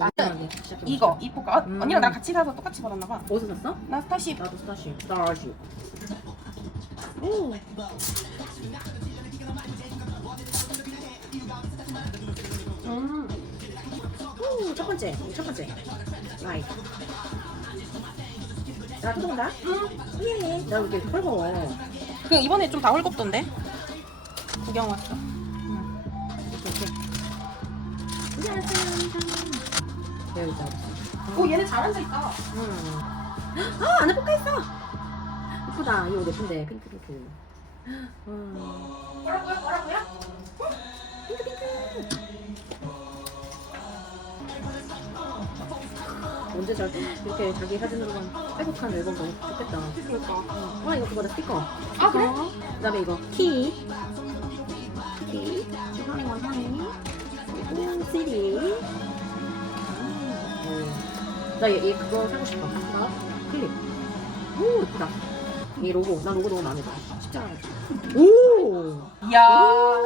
아, 네. 시작해볼게. 이거 이뻐가 어, 음. 언니랑 나랑 같이 사서 똑같이 받았나 봐. 어디서 샀어? 나 스타쉽. 나도 스타쉽. 스타쉽. 오. 음. 오, 첫 번째. 첫 번째. 라이. 나 뜯어본다. 음. 예. 나 이렇게 헐거워. 그 이번에 좀 다 헐겁던데. 구경 왔어. 이렇게. 여기 있다. 오 얘네 잘 앉아 있다. 음. 아, 안에 포카 있어. 예쁘다. 이거 예쁜데. 핑크 핑크. 음. 뭐라고요? 뭐라고요? 핑크 핑크. 언제 잘 이렇게 자기 사진으로만 빼곡한 앨범 너무 좋겠다. 그러니까. 와 이거 그거다 스티커. 아 그래? 그다음에 이거 키. 키. 주황이 원향이. 그리고 CD. 나얘 얘 그거 사고 싶어. 나 클립. 오 예쁘다. 이 로고. 나 로고 너무 마음에 들어. 십자가. 오. 이야.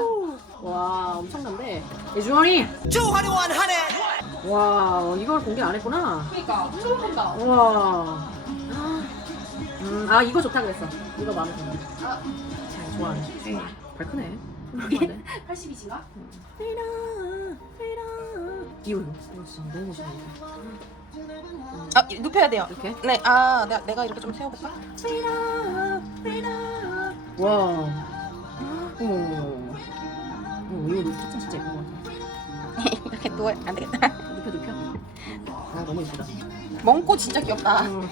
오! 와 엄청난데. 예 주원이. 주환이원 한해 와 이걸 공개 안 했구나. 그러니까 처음 본다. 와. 음, 아 이거 좋다 그랬어. 이거 마음에 드네. 아. 잘 좋아하네. 네. 발 크네. 좋아하네. 80이신가? 이거 이거 진짜 너무 멋있네. 아 눕혀야 돼요. 이렇게. 네. 아 내가, 내가 이렇게 좀 세워볼까? 와. 어머. 어 이거 진짜 진짜 예쁜 것 같아. 이렇게 누워 안 되겠다. 눕혀 눕혀. 아 너무 예쁘다. 멍꼬 진짜 귀엽다. 음.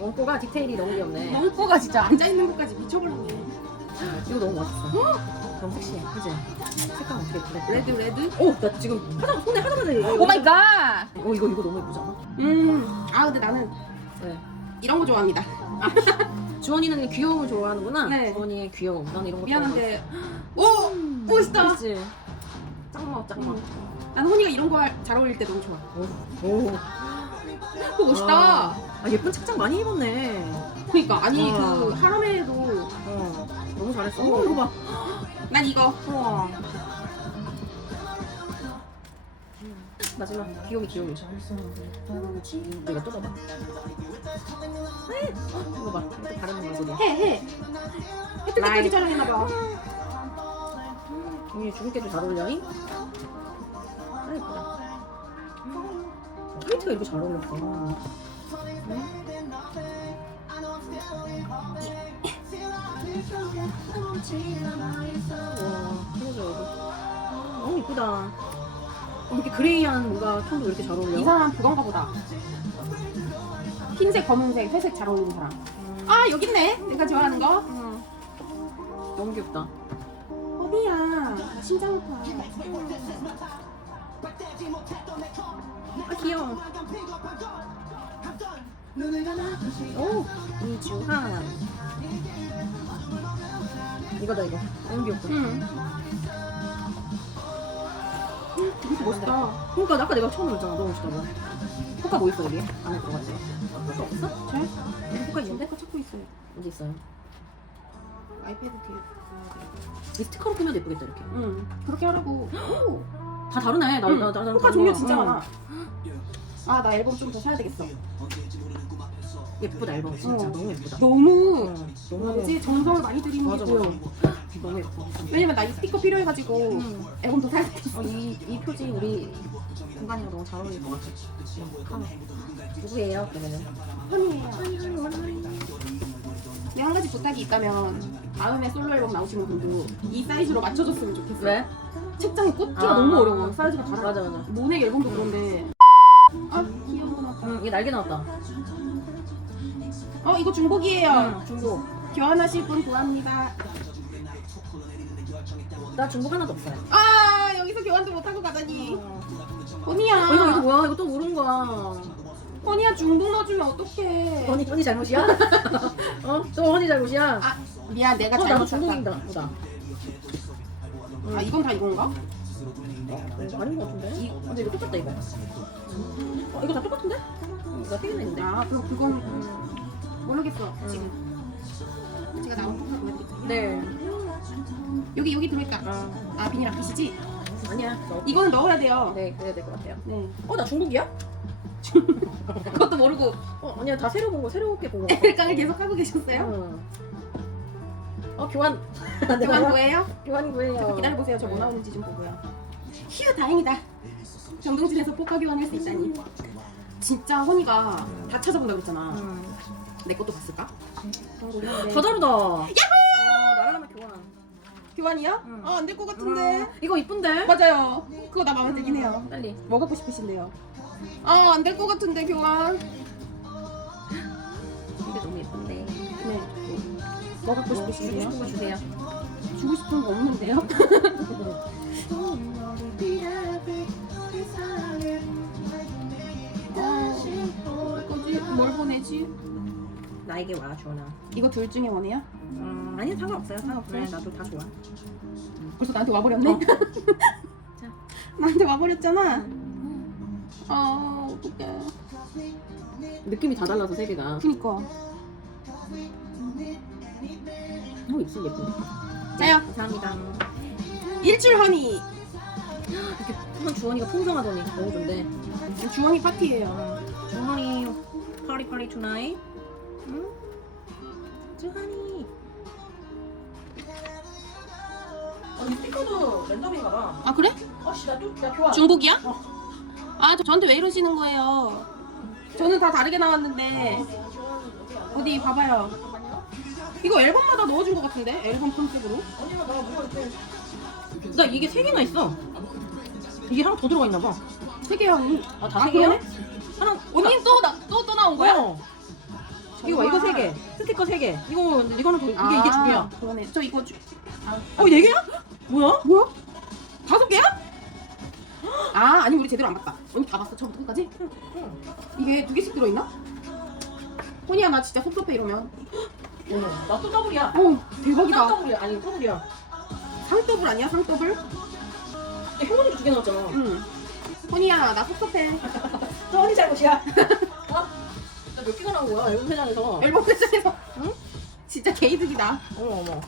원고가 디테일이 너무 귀엽네. 멍꼬가 진짜 앉아 있는 것까지 미쳐버렸네. 이거 너무 멋있어. 너무 섹시해. 그지? 색감 어떻게 예쁘네. 레드 레드. 오, 나 지금 하자 손에 하자마자 이거. 오 마이 갓. 어 이거 이거 너무 예쁘지 않아? 음. 아 근데 나는 네. 이런 거 좋아합니다. 주원이는 귀여움을 좋아하는구나. 네. 주원이의 귀여움. 난 이런 거 미안한데. 오 멋있다. 그렇지. 짱마 짱마. 난 혼이가 이런 거 잘 어울릴 때 너무 좋아. 오. 오. 오 멋있다. 아 예쁜 책장 많이 입었네. 그러니까 아니 와. 그 하람에도 어. 너무 잘했어. 오. 오, 이거 봐. 난 이거. 우와. 마지막 귀요미 귀요미. 내가 또 봐봐. 이거 봐. 이렇게 다른 얼굴이야. 해 해. 해 때까지 촬영했나 봐. 이 주근깨도 잘 어울려잉? 아 예쁘다. 화이트가 이렇게 잘 어울렸어. 응? 와, 그러죠 여기. 너무 이쁘다. 어, 이렇게 그레이한 뭔가 톤도 왜 이렇게 잘 어울려? 이 사람 그건가 보다. 흰색, 검은색, 회색 잘 어울리는 사람. 아 여기 있네. 내가 좋아하는 거. 응. 너무 귀엽다. 어디야? 심장 아파. 아 귀여워. 오 이주한. 이거다 이거. 너무 귀엽다. 응. 이것도 멋있다. 그러니까 아까 내가 처음 그랬잖아. 너무 멋있다고. 포카 뭐 있어 여기? 안에 들어갔지? 포카 없어? 잘? 여기 포카 있는데? 내거 찾고 있어요. 어디 있어요? 아이패드 뒤에. 이 스티커로 끼면 예쁘겠다 이렇게. 응. 그렇게 하라고. 오. 다 다르네. 나, 응. 나, 나, 나, 포카 나, 종류 나, 진짜 응. 많아. 아 나 앨범 좀 더 사야 되겠어. 예쁘다 앨범 진짜 어. 너무 예쁘다. 너무 응. 너무 뭐지 정성을 많이 들이는 맞아 게 맞아. 보여. 너무 예뻐. 왜냐면 나 이 스티커 필요해가지고 응. 앨범 더 사야 되겠어. 어, 이, 이 표지 우리 공간이랑 너무 잘 어울릴 것 같아. 응. 누구예요? 그러면은? 펀이에요. 네, 한 가지 부탁이 있다면 다음에 솔로 앨범 나오시는 분도 이 사이즈로 맞춰줬으면 좋겠어. 왜? 책장에 꽂기가 아. 너무 어려워. 사이즈가 달라. 맞아 맞아. 모넥 앨범도 그런데. 아 나왔다. 응, 이게 날개 나왔다. 어 이거 중복이에요. 응, 중복. 교환하실 분 구합니다. 나 중복 하나도 없어요. 아 여기서 교환도 못하고 가다니. 허니야. 어, 이거 이거 뭐야? 이거 또 모르는 거야. 허니야 중복 넣어주면 어떡해. 언니 언니 잘못이야? 어? 또 언니 잘못이야? 아 미안 내가 어, 나도 잘못 중복인다. 보다. 아 이건 다 이건가? 어, 아닌 것 같은데? 이- 근데 이거 똑같다 이거. 어, 이거 다 똑같은데? 이거 튀기는 있는데. 아 그럼 그건 모르겠어 지금. 제가 나온 포카 보여드릴게요. 네. 여기 여기 들어있다. 아, 아 비닐 아끼시지? 아니야. 너. 이거는 넣어야 돼요. 네, 그래야 될 것 같아요. 네. 어, 나 중국이야? 그것도 모르고 어, 아니야. 다 새로 본 거, 새롭게 본 거. 일강을 계속 하고 계셨어요? 응. 어, 교환. 교환 뭐예요? 교환이 뭐예요? 기다려 보세요. 저 뭐 나오는지 좀 보고요. 휴 다행이다. 정동진에서 포카 교환할 수 있다니. 진짜 허니가 다 찾아본다고 그랬잖아. 음. 내 것도 봤을까? 다 다르다. 야호! 아, 나랑 교환. 교환이요? 응. 아 안 될 것 같은데. 음. 이거 이쁜데? 맞아요. 그거 나 마음에 들긴 해요. 빨리. 뭐 갖고 싶으신데요? 아 안 될 것 같은데 교환. 이게 너무 예쁜데. 네. 뭐 갖고 주고 싶으신데요? 싶은 거 주세요. 주고 싶은 거 없는데요? 어, 뭐지? 뭘 보내지? 나에게 와, 주원아. 이거 둘 중에 원해요? 음, 아니 상관없어요. 상관없어요. 네. 나도 다 좋아. 벌써 나한테 와버렸네? 어. 자. 나한테 와버렸잖아? 아 어떡해 느낌이 다 달라서 세 개가. 그니까 뭐 입술 예쁜데. 자요 감사합니다. 일출 허니 이렇게 한 주원이가 풍성하더니 너무 좋은데. 주원이 파티예요 주원이 파리 파리 투나잇. 응? 주원이. 아니 스피커도 랜덤인가 봐. 아 그래? 어씨 나또나 교환. 중복이야? 어. 아 저, 저한테 왜 이러시는 거예요 저는 다 다르게 나왔는데 어디 봐봐요 이거 앨범마다 넣어준 것 같은데 앨범 컨셉으로 언니가 나 뭐가 이렇게. 나 이게 세 개나 있어. 이게 하나 더 들어가 있나 봐. 세 개야 언니 아, 다 아, 세 개야? 하나. 언니 또또 또 나온 거야? 어. 이거 봐, 이거 세 개. 스티커 세 개. 이거 이거는 더, 이게 아, 이게 두 개야. 그러네 저 이거 주... 어, 네 개야? 뭐야? 뭐야? 다섯 개야? 아 아니 우리 제대로 안 봤다 언니 다 봤어 처음부터 끝까지? 이게 두 개씩 들어있나? 혼이야 나 진짜 섭섭해 이러면 나또 더블이야. 어 대박이다 쌍더블이야. 아니, 더블이야. 상더블 아니야 상더블? 효원이도 두개 넣었잖아. 응 혼이야 나 섭섭해 저 언니 잘못이야. 어? 나몇 개가 나온 거야, 앨범 세장에서. 앨범 세션에서 응? 진짜 개이득이다 어머, 어머.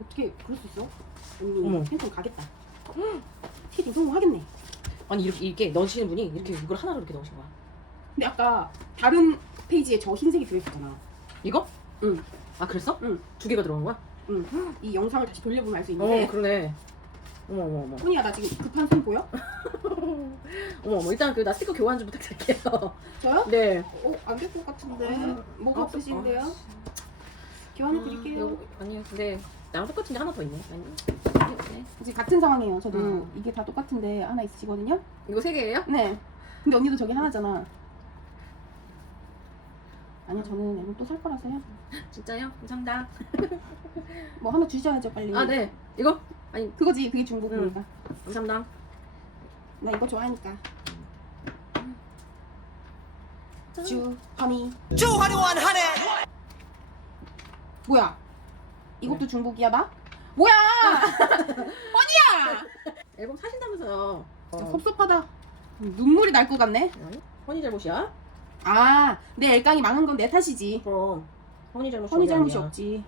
어떻게 그럴 수 있어? 언니 어머. 핸드폰 가겠다 티켓팅 성공하겠네 아니, 이렇게, 이렇게 넣으시는 분이 이렇게 이걸 하나로 이렇게 넣으신 거야. 근데 아까 다른 페이지에 저 흰색이 들어있었잖아 이거? 응. 아, 그랬어? 응. 두 개가 들어간 거야? 응. 이 영상을 다시 돌려보면 알수 어, 있는데 그러네. 어머, 어머, 어머. 혼이야 나 지금 급한 손 보여? 어머, 어머. 일단 그 나 스티커 교환 좀 부탁드릴게요. 저요? 네. 어, 안 될 것 같은데. 어, 뭐가 어, 없으신데요? 어. 교환해 드릴게요. 이거, 아니요, 근데 나랑 똑같은 게 하나 더 있네. 아니, 네. 이제 같은 상황이에요. 저도 음. 이게 다 똑같은데 하나 있으시거든요. 이거 세 개예요? 네. 근데 언니도 저기 하나잖아. 아니요, 저는 앨범 또살 거라서요. 진짜요? 감사합니다. 뭐 하나 주셔야죠, 빨리. 아, 네. 이거? 아니, 그거지, 그게 중국이니까. 감사합니다. 나 이거 좋아하니까. 주, 허니. 주화려한 한 해. 뭐야? 이것도 중국이야, 나? 뭐야! 허니야! 앨범 사신다면서요. 어. 섭섭하다. 눈물이 날 것 같네. 아니, 허니 잘못이야? 아, 내 엘깡이 망한 건 내 탓이지. 그럼 허니 잘못이 허니. 잘못이 없지.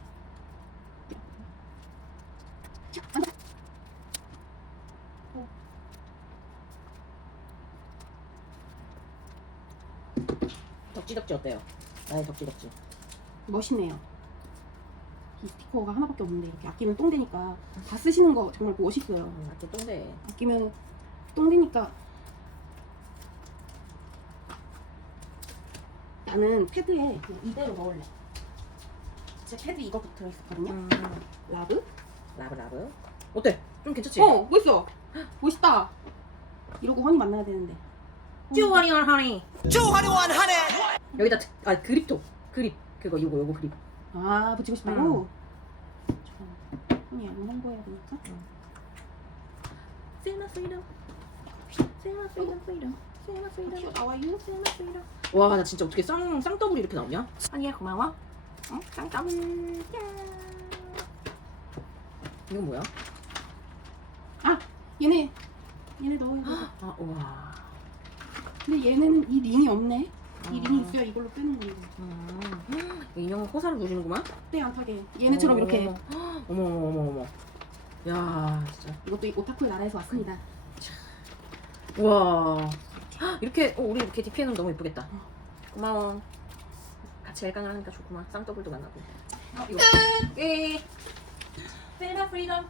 덕지덕지 어때요? 나의 덕지덕지. 멋있네요. 이 스티커가 하나밖에 없는데 이렇게 아끼면 똥되니까 다 쓰시는 거 정말 멋있어요. 음, 아또 똥대. 아끼면 똥되니까 나는 패드에 그냥 이대로 넣을래. 제 패드 이거 붙어 있었거든요. 음, 라브? 라브 라브. 어때? 좀 괜찮지? 어, 멋있어. 멋있다. 이러고 허니 만나야 되는데. 허니. 주화려한 한 해. 여기다 특, 아 그립도 그립 그거 요거 요거 그립. 아, 붙이고 싶다고? 저 허니 앨범 홍보해야 되니까. 프리덤 프리덤. 세마 프리덤. 나와요. 세마 프리덤. 와, 나 진짜 어떻게 쌍 쌍더블이 이렇게 나오냐? 아니야, 고마워. 응? 짱짱. 이건 뭐야? 아, 얘네. 얘네 넣어야 돼. 아, 와. 근데 얘네는 이 링이 없네. 이 아. 링이 있어야 이걸로 빼는. 음. 인형은 호사를 누르는구만. 때안 타게. 얘네처럼 어머, 이렇게. 어머 어머 어머 어머 어머. 야, 진짜. 이것도 이 오타쿠의 나라에서 왔습니다. 우와. 헉, 이렇게 어, 우리 이렇게 DP해놓으면 너무 예쁘겠다. 고마워. 같이 엘깡을 하니까 좋구만. 쌍꺼풀도 만나고. 이거. 예. 페라 프리덤.